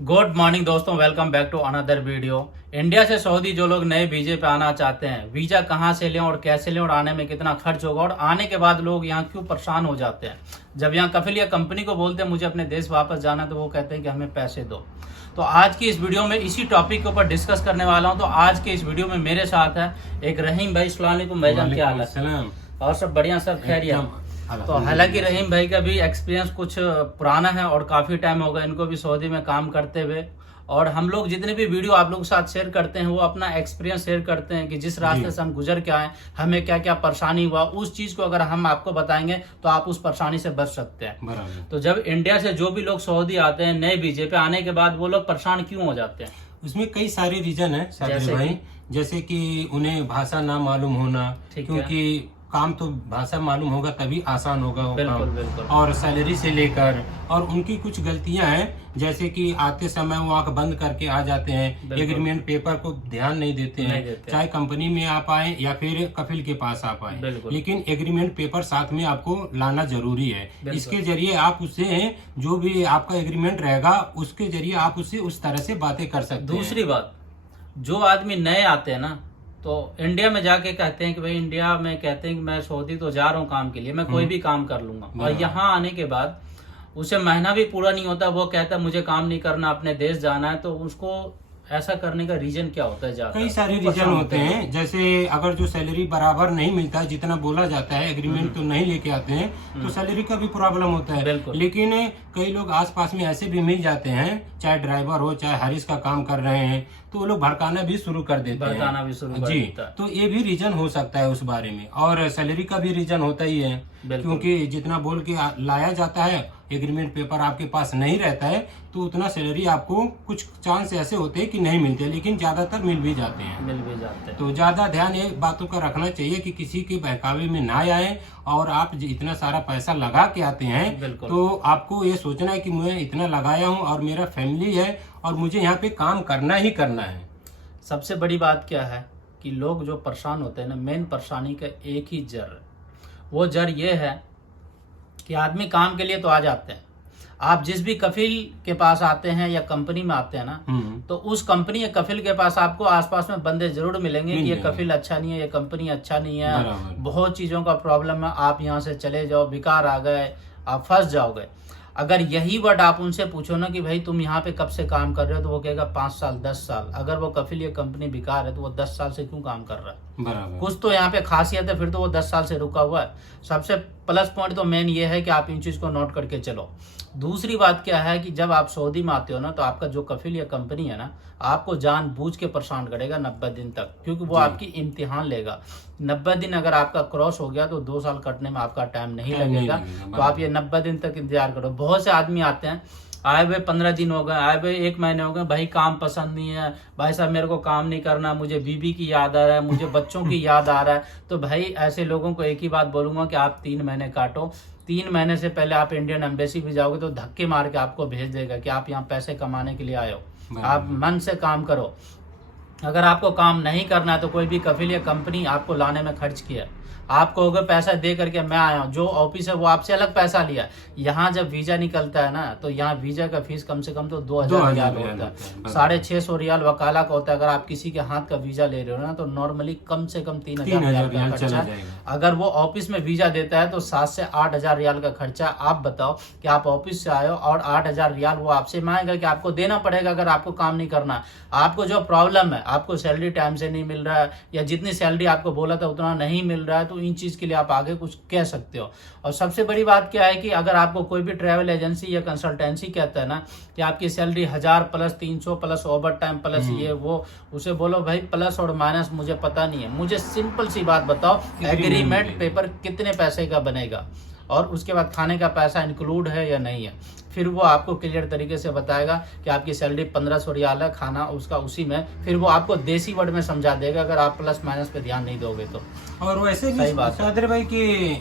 Good morning दोस्तों, welcome back to another video. India से सऊदी जो लोग नए वीजे पे आना चाहते हैं, वीजा कहाँ से लें और कैसे लें और आने में कितना खर्च होगा और आने के बाद लोग यहाँ क्यों परेशान हो जाते हैं। जब यहाँ कफिल या कंपनी को बोलते हैं मुझे अपने देश वापस जाना, तो वो कहते हैं कि हमें पैसे दो। तो आज की इस वीडियो में इसी टॉपिक के ऊपर डिस्कस करने वाला हूँ। तो आज के इस वीडियो में मेरे साथ है एक रहीम भाई। अस्सलाम वालेकुम भाईजान, क्या हाल है? और सब बढ़िया, सब खैरियत? तो हालांकि रहीम भाई का भी एक्सपीरियंस कुछ पुराना है और काफी टाइम हो गया इनको भी सऊदी में काम करते हुए। और हम लोग जितने भी वीडियो आप लोगों के साथ शेयर करते हैं वो अपना एक्सपीरियंस शेयर करते हैं कि जिस रास्ते से हम गुजर के आए, हमें क्या क्या परेशानी हुआ, उस चीज को अगर हम आपको बताएंगे तो आप उस परेशानी से बच सकते हैं। तो जब इंडिया से जो भी लोग सऊदी आते हैं नए वीजे पे आने के बाद, वो लोग परेशान क्यों हो जाते हैं? उसमें कई सारे रीजन है सादिर भाई। जैसे कि उन्हें भाषा ना मालूम होना, क्योंकि काम तो भाषा मालूम होगा तभी आसान होगा वो बिल्कुल, काम। बिल्कुल। और सैलरी से लेकर और उनकी कुछ गलतियां हैं, जैसे कि आते समय वो आंख बंद करके आ जाते हैं, एग्रीमेंट पेपर को ध्यान नहीं देते हैं। चाहे कंपनी में आप आए या फिर कफिल के पास आप आए, लेकिन एग्रीमेंट पेपर साथ में आपको लाना जरूरी है। इसके जरिए आप उससे जो भी आपका एग्रीमेंट रहेगा उसके जरिए आप उससे उस तरह से बातें कर सकते हैं। दूसरी बात, जो आदमी नए आते हैं ना, तो इंडिया में जाके कहते हैं कि भाई इंडिया में कहते हैं कि मैं सऊदी तो जा रहा हूँ काम के लिए, मैं कोई भी काम कर लूंगा। और यहाँ आने के बाद उसे महीना भी पूरा नहीं होता, वो कहता है मुझे काम नहीं करना, अपने देश जाना है। तो उसको ऐसा करने का रीजन क्या होता है? कई सारे रीजन होते हैं। जैसे अगर जो सैलरी बराबर नहीं मिलता जितना बोला जाता है, एग्रीमेंट तो नहीं लेके आते हैं, तो सैलरी का भी प्रॉब्लम होता है। लेकिन कई लोग आसपास में ऐसे भी मिल जाते हैं, चाहे ड्राइवर हो चाहे हारिस का काम कर रहे हैं, तो वो लोग भड़काना भी शुरू कर देते हैं। जी, तो ये भी रीजन हो सकता है उस बारे में। और सैलरी का भी रीजन होता ही है, क्योंकि जितना बोल के लाया जाता है, एग्रीमेंट पेपर आपके पास नहीं रहता है, तो उतना सैलरी आपको कुछ चांस ऐसे होते हैं कि नहीं मिलते, लेकिन ज्यादातर मिल भी जाते हैं। तो ज्यादा ध्यान ये बातों का रखना चाहिए कि किसी के बहकावे में ना आए। और आप इतना सारा पैसा लगा के आते हैं, तो आपको ये सोचना है कि मैं इतना लगाया हूँ और मेरा फैमिली है और मुझे यहाँ पे काम करना ही करना है। सबसे बड़ी बात क्या है कि लोग जो परेशान होते हैं ना, मेन परेशानी का एक ही जड़ है। वो जड़ ये है कि आदमी काम के लिए तो आ जाते हैं, आप जिस भी कफिल के पास आते हैं या कंपनी में आते हैं ना, तो उस कंपनी या कफिल के पास आपको आसपास में बंदे जरूर मिलेंगे कि ये कफिल अच्छा नहीं है, ये कंपनी अच्छा नहीं है, बहुत चीजों का प्रॉब्लम है, आप यहाँ से चले जाओ, बेकार आ गए, आप फंस जाओगे। अगर यही वर्ड आप उनसे पूछो ना कि भाई तुम यहाँ पे कब से काम कर रहे हो, तो वो कहेगा 5 साल 10 साल। अगर वो कफिल या कंपनी बेकार है तो वो 10 साल से क्यों काम कर रहा है? कुछ तो यहाँ पे खासियत है, फिर तो वो 10 साल से रुका हुआ है। सबसे प्लस पॉइंट तो मेन ये है कि आप इन चीज को नोट करके चलो। दूसरी बात क्या है कि जब आप सऊदी में आते हो ना, तो आपका जो कफिल या कंपनी है ना, आपको जानबूझ के परेशान करेगा 90 दिन तक, क्योंकि वो आपकी इम्तिहान लेगा। 90 दिन अगर आपका क्रॉस हो गया तो 2 साल कटने में आपका टाइम नहीं लगेगा। तो आप ये 90 दिन तक इंतजार करो। बहुत से आदमी आते हैं, आए हुए 15 दिन हो गए, आए हुए 1 महीने हो गए, भाई काम पसंद नहीं है, भाई साहब मेरे को काम नहीं करना, मुझे बीबी की याद आ रहा है, मुझे बच्चों की याद आ रहा है। तो भाई ऐसे लोगों को एक ही बात बोलूंगा कि आप 3 महीने काटो। 3 महीने से पहले आप इंडियन एम्बेसी भी जाओगे तो धक्के मार के आपको भेज देगा कि आप यहाँ पैसे कमाने के लिए आए हो, आप मन से काम करो। अगर आपको काम नहीं करना है तो कोई भी कफिल या कंपनी आपको लाने में खर्च किया, आपको अगर पैसा दे करके मैं आया हूँ, जो ऑफिस है वो आपसे अलग पैसा लिया। यहाँ जब वीजा निकलता है ना, तो यहाँ वीजा का फीस कम से कम तो 2000 रियाल होता है, 650 रियाल वकाला का होता है। अगर आप किसी के हाथ का वीजा ले रहे हो ना, तो नॉर्मली कम से कम 3000 रियाल का खर्चा। अगर वो ऑफिस में वीजा देता है तो 7 से 8000 रियाल का खर्चा। आप बताओ कि आप ऑफिस से आए हो और 8000 रियाल वो आपसे मांगेगा कि आपको देना पड़ेगा अगर आपको काम नहीं करना। आपको जो प्रॉब्लम है, आपको सैलरी टाइम से नहीं मिल रहा है या जितनी सैलरी आपको बोला था उतना नहीं मिल रहा है, तो इन चीज के लिए आप आगे कुछ कह सकते हो। और सबसे बड़ी बात क्या है कि अगर आपको कोई भी ट्रैवल एजेंसी या कंसल्टेंसी कहता है ना कि आपकी salary 1000 plus 300 plus over time plus ये वो, उसे बोलो भाई प्लस और माइनस मुझे पता नहीं है, मुझे सिंपल सी बात बताओ, एग्रीमेंट पेपर कितने पैसे का बनेगा और उसके बाद खाने का पैसा इंक्लूड है या नहीं है। फिर वो आपको क्लियर तरीके से बताएगा कि आपकी सैलरी 1500 रियाल है, खाना उसका उसी में। फिर वो आपको देसी वर्ड में समझा देगा अगर आप प्लस माइनस पे ध्यान नहीं दोगे तो। और वैसे भी सादर भाई कि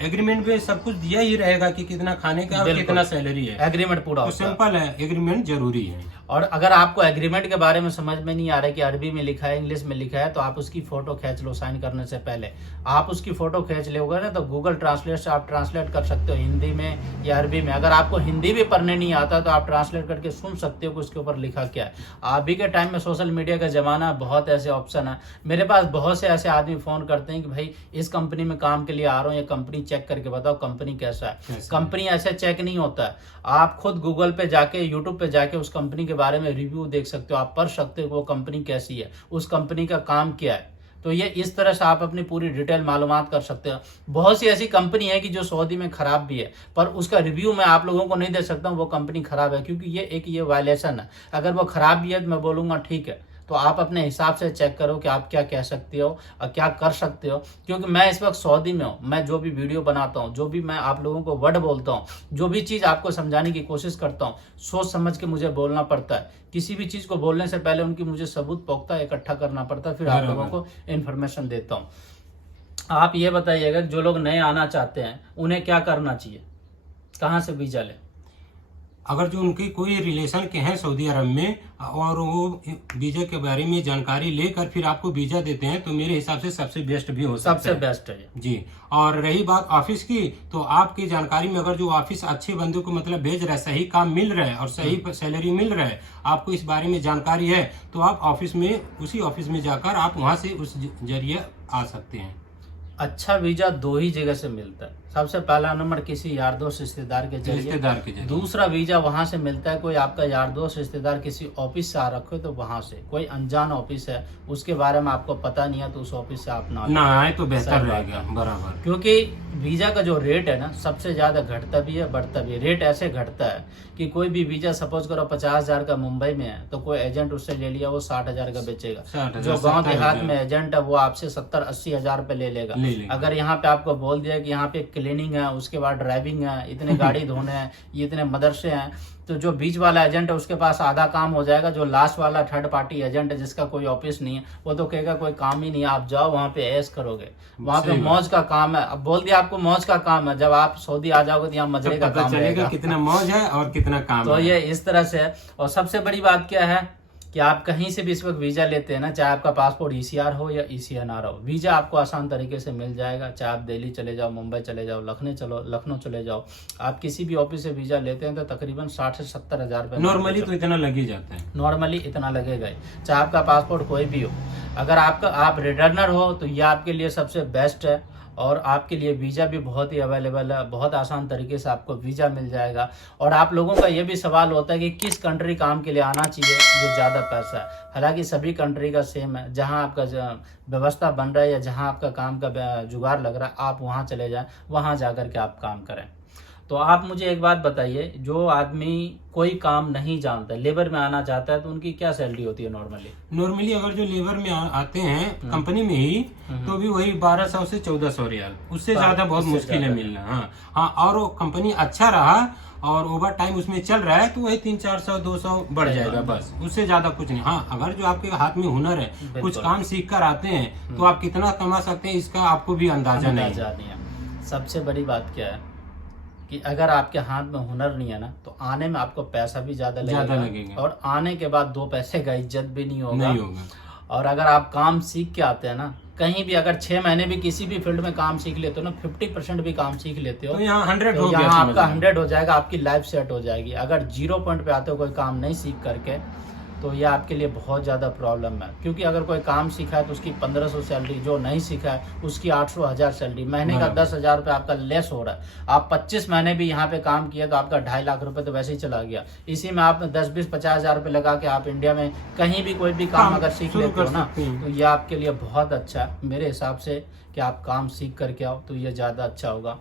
एग्रीमेंट में सब कुछ दिया ही रहेगा कि कितना खाने का और कितना सैलरी है। एग्रीमेंट पूरा तो सिंपल है, एग्रीमेंट जरूरी है। और अगर आपको एग्रीमेंट के बारे में समझ में नहीं आ रहा है कि अरबी में लिखा है इंग्लिश में लिखा है, तो आप उसकी फोटो खींच लो। साइन करने से पहले आप उसकी फोटो खींच लोगे ना, तो गूगल ट्रांसलेट से आप ट्रांसलेट कर सकते हो हिंदी में या अरबी में। अगर आपको हिंदी भी पढ़ने पढ़ने नहीं आता तो आप ट्रांसलेट करके सुन सकते हो कि उसके ऊपर लिखा क्या है। अभी के टाइम में सोशल मीडिया का जमाना है, बहुत ऐसे ऑप्शन है। मेरे पास बहुत से ऐसे आदमी फोन करते हैं कि भाई इस कंपनी में काम के लिए आ रहा हूँ, ये कंपनी चेक करके बताओ कंपनी कैसा है। कंपनी ऐसे चेक नहीं होता है, आप खुद गूगल पे जाके, यूट्यूब पे जाके उस कंपनी के बारे में रिव्यू देख सकते हो, आप पढ़ सकते हो वो कंपनी कैसी है, उस कंपनी का काम क्या है। तो ये इस तरह से आप अपनी पूरी डिटेल मालूमात कर सकते हो। बहुत सी ऐसी कंपनी है कि जो सऊदी में खराब भी है, पर उसका रिव्यू मैं आप लोगों को नहीं दे सकता हूँ वो कंपनी खराब है, क्योंकि ये वायलेशन है। अगर वो खराब भी है तो मैं बोलूँगा ठीक है, तो आप अपने हिसाब से चेक करो कि आप क्या कह सकते हो और क्या कर सकते हो। क्योंकि मैं इस वक्त सऊदी में हूँ, मैं जो भी वीडियो बनाता हूँ, जो भी मैं आप लोगों को वर्ड बोलता हूँ, जो भी चीज़ आपको समझाने की कोशिश करता हूँ, सोच समझ के मुझे बोलना पड़ता है। किसी भी चीज़ को बोलने से पहले उनकी मुझे सबूत पुख्ता इकट्ठा करना पड़ता है, फिर आप लोगों को इन्फॉर्मेशन देता हूँ। आप ये बताइएगा जो लोग नए आना चाहते हैं उन्हें क्या करना चाहिए, कहाँ से वीज़ा लें? अगर जो उनके कोई रिलेशन के हैं सऊदी अरब में और वो वीजा के बारे में जानकारी लेकर फिर आपको वीजा देते हैं तो मेरे हिसाब से सबसे बेस्ट भी हो सकता है। सबसे बेस्ट है जी। और रही बात ऑफिस की, तो आपकी जानकारी में अगर जो ऑफिस अच्छे बंदे को मतलब भेज रहा है, सही काम मिल रहा है और सही सैलरी मिल रहा है, आपको इस बारे में जानकारी है, तो आप ऑफिस में, उसी ऑफिस में जाकर आप वहां से उस जरिए आ सकते हैं। अच्छा वीजा दो ही जगह से मिलता है। सबसे पहला नंबर किसी यार दोस्त रिश्तेदार के जरिए, दूसरा वीजा वहां से मिलता है कोई आपका यार दोस्त रिश्तेदार किसी ऑफिस से आ रखे तो वहां से, कोई अनजान ऑफिस है उसके बारे में आपको पता नहीं है तो उस ऑफिस से आप ना आए तो बेहतर रहेगा। बराबर। क्योंकि वीजा का जो रेट है ना सबसे ज्यादा घटता भी है बढ़ता भी है। रेट ऐसे घटता है कि कोई भी वीजा सपोज करो 50,000 का मुंबई में है तो कोई एजेंट उससे ले लिया वो 60,000 का बेचेगा। जो गांव देहात में एजेंट है वो आपसे 70-80 हजार रुपए ले लेगा। अगर यहाँ पे आपको बोल दिया कि यहाँ पे क्लीनिंग है, उसके बाद ड्राइविंग है, इतने गाड़ी धोने हैं, ये इतने मदरसे हैं, तो जो बीच वाला एजेंट है उसके पास आधा काम हो जाएगा। जो लास्ट वाला थर्ड पार्टी एजेंट है जिसका कोई ऑफिस नहीं है वो तो कहेगा कोई काम ही नहीं है, आप जाओ वहाँ पे ऐश करोगे, वहाँ पे मौज का काम है। अब बोल दिया आपको मौज का काम है, जब आप सऊदी आ जाओगे तो यहाँ मजरे का काम चलेगा, कितना मौज है और कितना काम तो है। ये इस तरह से है। और सबसे बड़ी बात क्या है कि आप कहीं से भी इस वक्त वीजा लेते हैं ना, चाहे आपका पासपोर्ट ECR हो या ECNR हो, वीजा आपको आसान तरीके से मिल जाएगा। चाहे आप दिल्ली चले जाओ, मुंबई चले जाओ, लखनऊ चले जाओ, आप किसी भी ऑफिस से वीजा लेते हैं तो तकरीबन 60 से 70 हजार रुपए नॉर्मली तो इतना लग ही जाता है। नॉर्मली इतना लगेगा ही, चाहे आपका पासपोर्ट कोई भी हो। अगर आप रिटर्नर हो तो यह आपके लिए सबसे बेस्ट है और आपके लिए वीज़ा भी बहुत ही अवेलेबल है, बहुत आसान तरीके से आपको वीज़ा मिल जाएगा। और आप लोगों का ये भी सवाल होता है कि किस कंट्री काम के लिए आना चाहिए जो ज़्यादा पैसा है। हालांकि सभी कंट्री का सेम है, जहां आपका व्यवस्था बन रहा है या जहां आपका काम का जुगाड़ लग रहा है आप वहां चले जाएं, वहां जाकर के आप काम करें। तो आप मुझे एक बात बताइए, जो आदमी कोई काम नहीं जानता, लेबर में आना चाहता है तो उनकी क्या सैलरी होती है नॉर्मली अगर जो लेबर में आते हैं कंपनी में ही तो भी वही 1200 से 1400 रियाल, उससे ज्यादा बहुत मुश्किल है मिलना। हाँ, और वो कंपनी अच्छा रहा और ओवर टाइम उसमें चल रहा है तो वही 300-400-200 बढ़ जाएगा, बस उससे ज्यादा कुछ नहीं। हाँ, अगर जो आपके हाथ में हुनर है, कुछ काम सीख कर आते हैं तो आप कितना कमा सकते हैं इसका आपको भी अंदाजा नहीं है। सबसे बड़ी बात क्या है कि अगर आपके हाथ में हुनर नहीं है ना तो आने में आपको पैसा भी ज्यादा लगेगा और आने के बाद 2 पैसे का इज्जत भी नहीं होगा। और अगर आप काम सीख के आते हैं ना, कहीं भी अगर 6 महीने भी किसी भी फील्ड में काम सीख लेते हो ना, 50% भी काम सीख लेते हो तो यहाँ 100 हो गया, आपका 100 हो जाएगा, आपकी लाइफ सेट हो जाएगी। अगर 0 पॉइंट पे आते हो कोई काम नहीं सीख करके तो ये आपके लिए बहुत ज़्यादा प्रॉब्लम है। क्योंकि अगर कोई काम सीखा है तो उसकी 1500 सैलरी, जो नहीं सीखा है उसकी 800-1000 सैलरी, महीने का 10,000 रुपये आपका लेस हो रहा है। आप 25 महीने भी यहाँ पे काम किया तो आपका 2.5 लाख रुपए तो वैसे ही चला गया। इसी में आप 10-20-50 हजार रुपये लगा के आप इंडिया में कहीं भी कोई भी काम अगर सीख लेते हो ना तो ये आपके लिए बहुत अच्छा है मेरे हिसाब से कि आप काम सीख करके आओ तो ये ज़्यादा अच्छा होगा।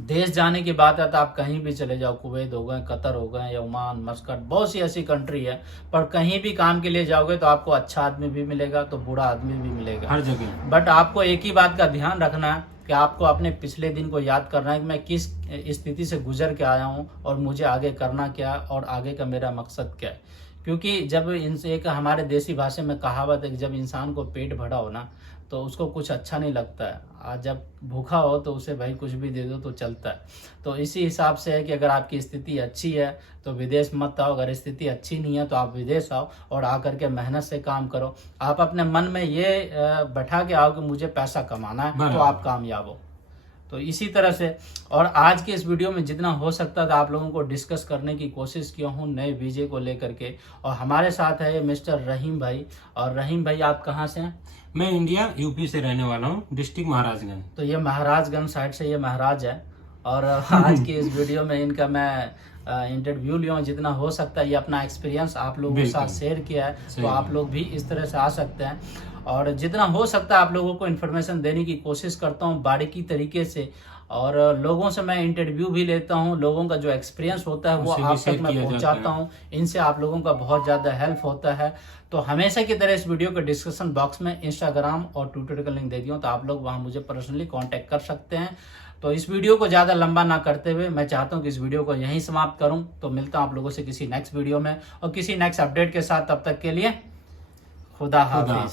देश जाने की बात है तो आप कहीं भी चले जाओ, कुवैत हो गए, कतर हो गए या ओमान, मस्कट, बहुत सी ऐसी कंट्री है, पर कहीं भी काम के लिए जाओगे तो आपको अच्छा आदमी भी मिलेगा तो बुरा आदमी भी मिलेगा हर जगह। बट आपको एक ही बात का ध्यान रखना है कि आपको अपने पिछले दिन को याद करना है कि मैं किस स्थिति से गुजर के आया हूँ और मुझे आगे करना क्या और आगे का मेरा मकसद क्या है। क्योंकि जब इनसे एक हमारे देसी भाषा में कहावत है कि जब इंसान को पेट भरा हो ना तो उसको कुछ अच्छा नहीं लगता है, आज जब भूखा हो तो उसे भाई कुछ भी दे दो तो चलता है। तो इसी हिसाब से है कि अगर आपकी स्थिति अच्छी है तो विदेश मत आओ, अगर स्थिति अच्छी नहीं है तो आप विदेश आओ और आकर के मेहनत से काम करो। आप अपने मन में ये बैठा के आओ कि मुझे पैसा कमाना है तो आप कामयाब हो। तो इसी तरह से, और आज के इस वीडियो में जितना हो सकता था आप लोगों को डिस्कस करने की कोशिश किया हूँ नए वीजे को लेकर के। और हमारे साथ है मिस्टर रहीम भाई। और रहीम भाई आप कहाँ से हैं? मैं इंडिया यूपी से रहने वाला हूँ, डिस्ट्रिक्ट महाराजगंज। तो ये महाराजगंज साइड से ये महाराज है। और आज की इस वीडियो में इनका मैं इंटरव्यू लिया हूँ, जितना हो सकता है ये अपना एक्सपीरियंस आप लोगों के साथ शेयर किया है। तो आप लोग भी इस तरह से आ सकते हैं, और जितना हो सकता है आप लोगों को इन्फॉर्मेशन देने की कोशिश करता हूँ बारीकी तरीके से। और लोगों से मैं इंटरव्यू भी लेता हूँ, लोगों का जो एक्सपीरियंस होता है वो आप तक मैं पहुँचाता हूँ। इनसे आप लोगों का बहुत ज़्यादा हेल्प होता है। तो हमेशा की तरह इस वीडियो के डिस्क्रिप्शन बॉक्स में इंस्टाग्राम और ट्विटर का लिंक दे दिया, तो आप लोग वहाँ मुझे पर्सनली कॉन्टैक्ट कर सकते हैं। तो इस वीडियो को ज़्यादा लंबा ना करते हुए मैं चाहता हूँ कि इस वीडियो को यहीं समाप्त करूँ। तो मिलता हूँ आप लोगों से किसी नेक्स्ट वीडियो में और किसी नेक्स्ट अपडेट के साथ। तब तक के लिए खुदा हाफिज।